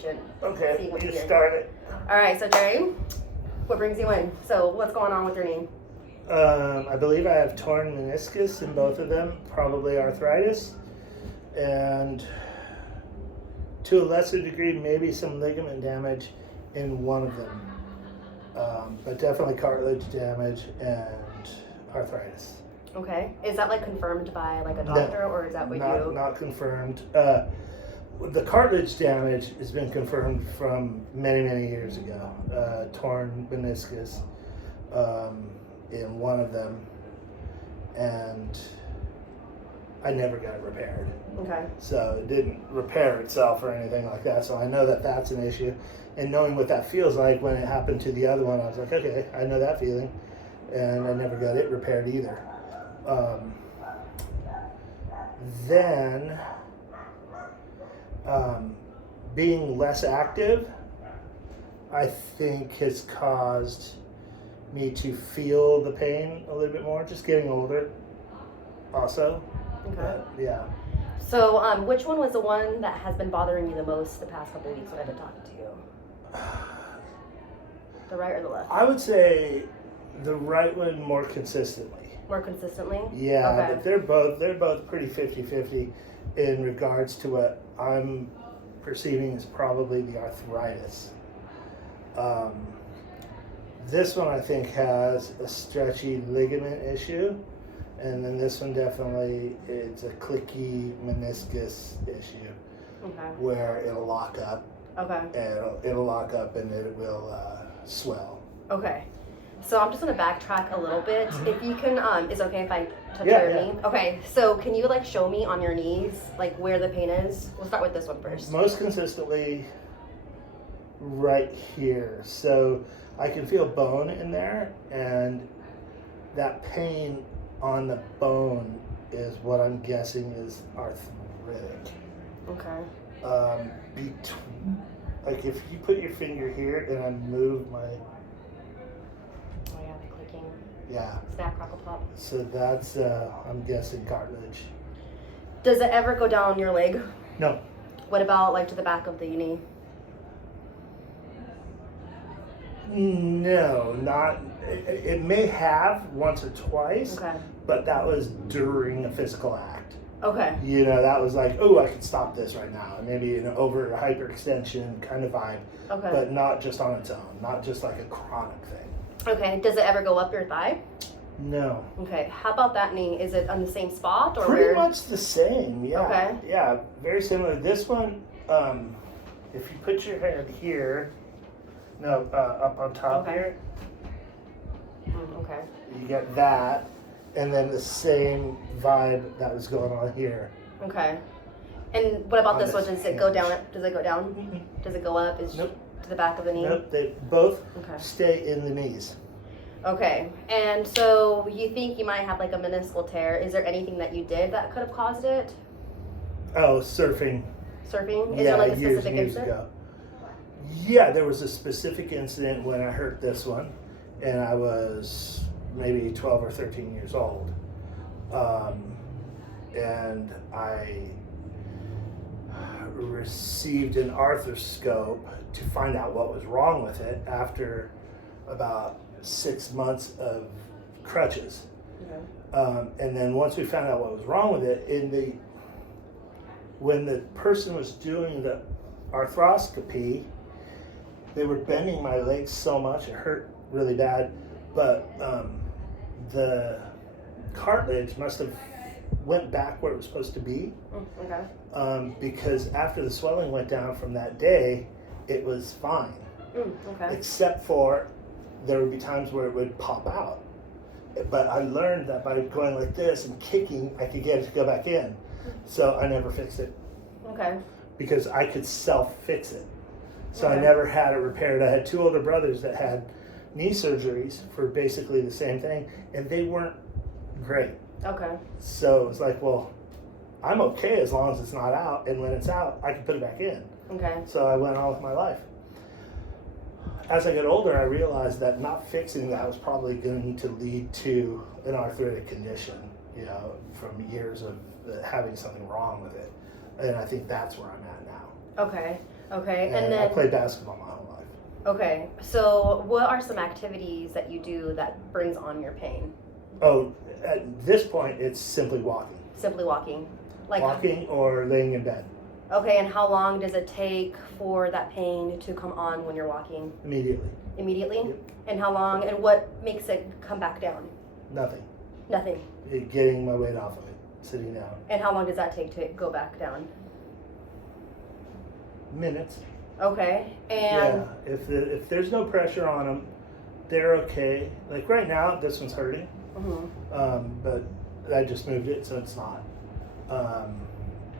patient. Okay, See what you you're- start it. All right, so Jerry, what brings you in? So what's going on with your knee? I believe I have torn meniscus in both of them, probably arthritis, and to a lesser degree, maybe some ligament damage in one of them. But definitely cartilage damage and arthritis. Okay, is that like confirmed by like a doctor, or is that what you? Not confirmed. The cartilage damage has been confirmed from many, many years ago. Torn meniscus in one of them, and I never got it repaired. Okay. So it didn't repair itself or anything like that. So I know that that's an issue. And knowing what that feels like when it happened to the other one, I was like, okay, I know that feeling. And I never got it repaired either. Then, being less active, I think has caused me to feel the pain a little bit more, just getting older also. Okay. But, yeah. So which one was the one that has been bothering you the most the past couple of weeks when I've been talking to you? The right or the left? I would say the right one more consistently. More consistently? Yeah, Okay. but they're both pretty 50-50 in regards to what I'm perceiving as probably the arthritis. This one I think has a stretchy ligament issue, and then this one definitely it's a clicky meniscus issue Okay. where it'll lock up. Okay. And it'll lock up and it will swell. Okay. So I'm just gonna backtrack a little bit. If you can, is it okay if I touch Yeah, your yeah. knee? Okay. So can you like show me on your knees like where the pain is? We'll start with this one first. Most consistently right here. So I can feel bone in there, and that pain on the bone is what I'm guessing is arthritic. Okay. Like if you put your finger here and I move my, Oh yeah, the clicking. yeah. Snap, crackle, pop. So that's, I'm guessing cartilage. Does it ever go down your leg? No. What about like to the back of the knee? No, not. It may have once or twice, Okay. but that was during a physical act. Okay. You know, that was like, oh, I could stop this right now. And maybe an over hyperextension kind of vibe, Okay. but not just on its own, not just like a chronic thing. Okay. Does it ever go up your thigh? No. Okay. How about that knee? Is it on the same spot or Pretty where? much the same, yeah. Okay. Yeah, very similar. This one, if you put your hand here, no, up on top Okay. here, Okay. you get that, and then the same vibe that was going on here. Okay. And what about On this one? this Does it go down? hinge. Does it go down? Mm-mm. Does it go up? Is Nope. to the back of the knee? Nope, they both Okay. stay in the knees. Okay. And so you think you might have like a meniscal tear? Is there anything that you did that could have caused it? Oh, surfing. Surfing? Is Yeah, there like a years specific and years incident? ago. Yeah, there was a specific incident when I hurt this one, and I was maybe 12 or 13 years old. And I received an arthroscope to find out what was wrong with it after about 6 months of crutches. Okay. And then once we found out what was wrong with it, when the person was doing the arthroscopy, they were bending my legs so much it hurt really bad, but the cartilage must have went back where it was supposed to be, Okay. because after the swelling went down from that day, it was fine, Okay. except for there would be times where it would pop out. But I learned that by going like this and kicking, I could get it to go back in. So I never fixed it Okay. because I could self-fix it. So I Okay. never had it repaired. I had two older brothers that had knee surgeries for basically the same thing, and they weren't great. Okay. So it was like, well, I'm okay as long as it's not out, and when it's out, I can put it back in. Okay. So I went on with my life. As I got older, I realized that not fixing that was probably going to lead to an arthritic condition, you know, from years of having something wrong with it. And I think that's where I'm at now. Okay. Okay, and I then played basketball my whole life. okay. So what are some activities that you do that brings on your pain? Oh, at this point, it's simply walking. Simply walking. Like Walking or laying in bed okay, and how long does it take for that pain to come on when you're walking? immediately. Immediately? Yep. And how long and what makes it come back down? Nothing. Nothing. Getting my weight off of it, sitting down. And how long does that take to go back down? Minutes. Okay. And Yeah. If there's no pressure on them, they're okay. Like right now, this one's hurting. But I just moved it, so it's not.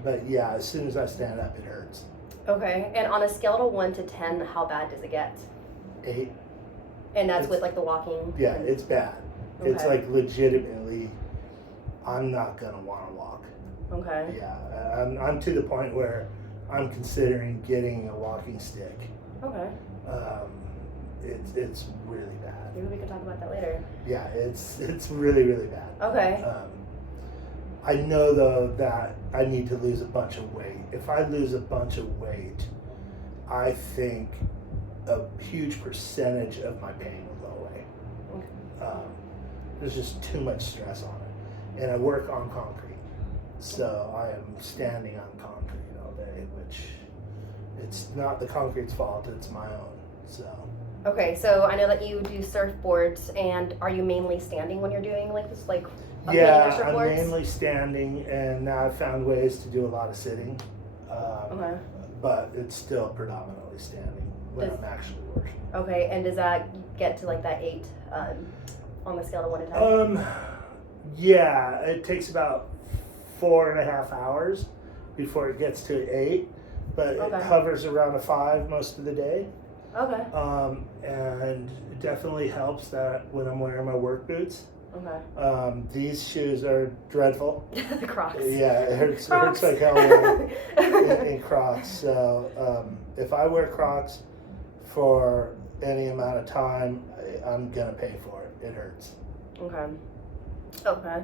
But yeah, as soon as I stand up, it hurts. okay. And on a scale of 1 to 10, how bad does it get? 8. And that's It's- with like the walking? Yeah, it's bad. It's Okay. like legitimately, I'm not gonna want to walk. Okay. Yeah, I'm to the point where I'm considering getting a walking stick. Okay. It's really bad. Maybe we can talk about that later. Yeah, it's really bad. Okay. I know though that I need to lose a bunch of weight. If I lose a bunch of weight, I think a huge percentage of my pain will go away. Okay. There's just too much stress on it, and I work on concrete, so I am standing on concrete all day, which it's not the concrete's fault; it's my own. So Okay, so I know that you do surfboards, and are you mainly standing when you're doing like this, like hitting your yeah, I'm surfboards? mainly standing, and now I've found ways to do a lot of sitting. Okay. But it's still predominantly standing when Does- I'm actually working. Okay, and does that get to like that 8 on the scale of 1 to 10? Yeah, it takes about 4.5 hours before it gets to 8, but Okay. it hovers around a 5 most of the day. Okay. And it definitely helps that when I'm wearing my work boots. Okay. These shoes are dreadful. The Crocs. Yeah, it hurts Crocs. like hell in Crocs. So if I wear Crocs for any amount of time, I'm gonna pay for it. It hurts. Okay. Okay.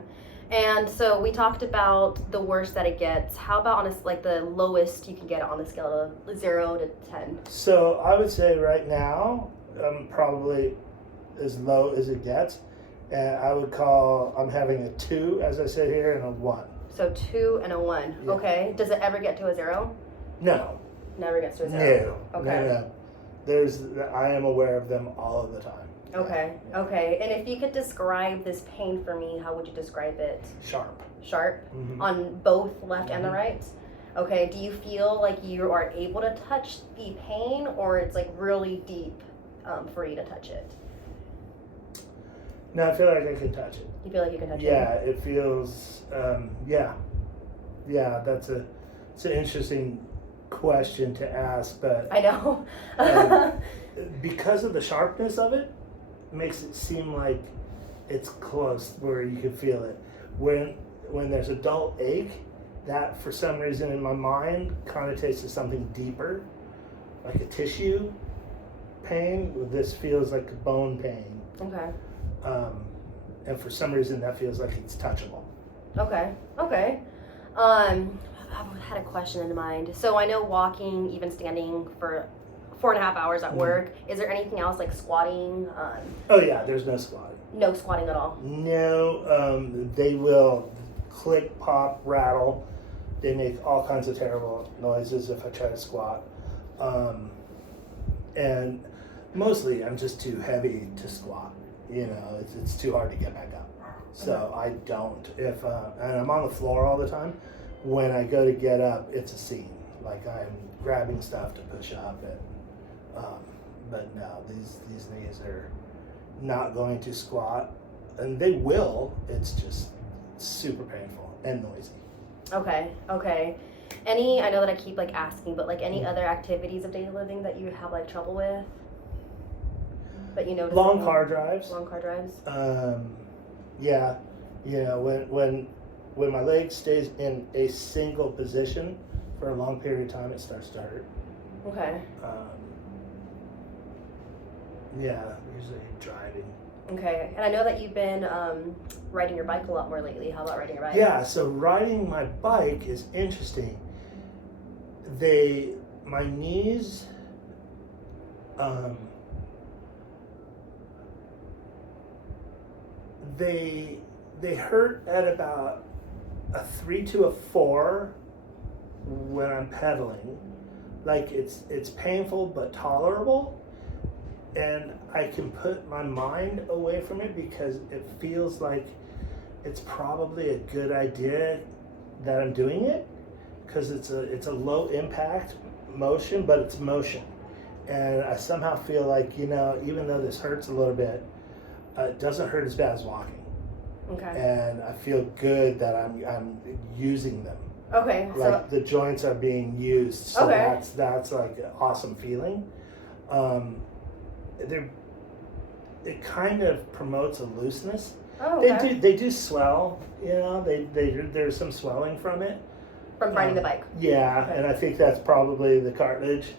And so we talked about the worst that it gets. How about on a, like the lowest you can get on the scale of 0 to 10? So I would say right now I'm probably as low as it gets, and I'm having a 2 as I sit here and a 1. So 2 and a 1. Yeah. Okay. Does it ever get to a 0? No, Never gets to a 0. no, Okay. no. I am aware of them all of the time. Okay. Okay. And if you could describe this pain for me, how would you describe it? Sharp. Sharp Mhm. on both left and the Mhm. right? Okay. Do you feel like you are able to touch the pain, or it's like really deep for you to touch it? No, I feel like I can touch it. You feel like you can touch Yeah, it? it feels. Yeah. It's an interesting question to ask, but I know. because of the sharpness of it, makes it seem like it's close where you can feel it. When there's a dull ache, that for some reason in my mind connotates to something deeper, like a tissue pain. This feels like a bone pain, Okay. and for some reason that feels like it's touchable. Okay. Okay. I had a question in mind. So I know walking, even standing for 4.5 hours at work. Is there anything else like squatting? Oh yeah, there's no squatting. No squatting at all. No, they will click, pop, rattle. They make all kinds of terrible noises if I try to squat. And mostly I'm just too heavy to squat. You know, it's too hard to get back up. So I don't. And I'm on the floor all the time. When I go to get up, it's a scene. Like I'm grabbing stuff to push up, but no, these knees are not going to squat, and they will. It's just super painful and noisy. Okay. Okay. I know that I keep like asking, but like any other activities of daily living that you have like trouble with? That you notice? Long car drives. Long car drives. Yeah, you know when my leg stays in a single position for a long period of time, it starts to hurt. Okay. Yeah, usually driving. Okay. And I know that you've been riding your bike a lot more lately. How about riding your bike? Yeah, so riding my bike is interesting. my knees, they hurt at about a 3 to a 4 when I'm pedaling. Like it's painful but tolerable, and I can put my mind away from it because it feels like it's probably a good idea that I'm doing it, because it's a low impact motion, but it's motion, and I somehow feel like, you know, even though this hurts a little bit, it doesn't hurt as bad as walking, Okay. and I feel good that I'm using them. Okay. So Like the joints are being used, so Okay. that's like an awesome feeling. They're, it kind of promotes a looseness. oh, okay. They do swell, you know. There's some swelling from it. From riding the bike. Yeah, Okay. and I think that's probably the cartilage,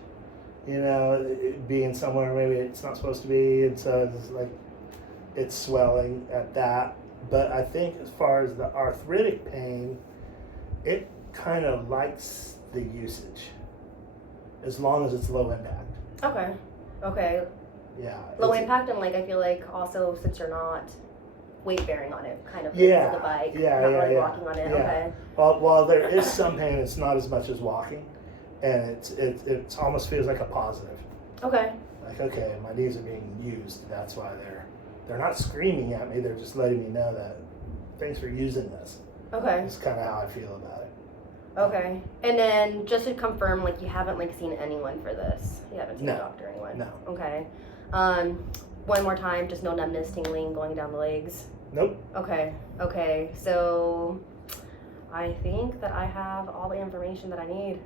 you know, it being somewhere maybe it's not supposed to be, and so it's like it's swelling at that. But I think as far as the arthritic pain, it kind of likes the usage, as long as it's low impact. Okay. Okay. Yeah. Low it's- impact, and like I feel like also since you're not weight bearing on it, kind of Yeah, like the bike, yeah, not yeah, really yeah, walking on it. yeah. Okay. While there is some pain, it's not as much as walking, and it's almost feels like a positive. Okay. Like, okay, my knees are being used. That's why they're not screaming at me. They're just letting me know that thanks for using this. Okay. That's kind of how I feel about it. Okay. And then just to confirm, like you haven't like seen anyone for this. You haven't seen No. a doctor or anyone. No. Okay. One more time, just no numbness, tingling, going down the legs. Nope. Okay. Okay. So I think that I have all the information that I need.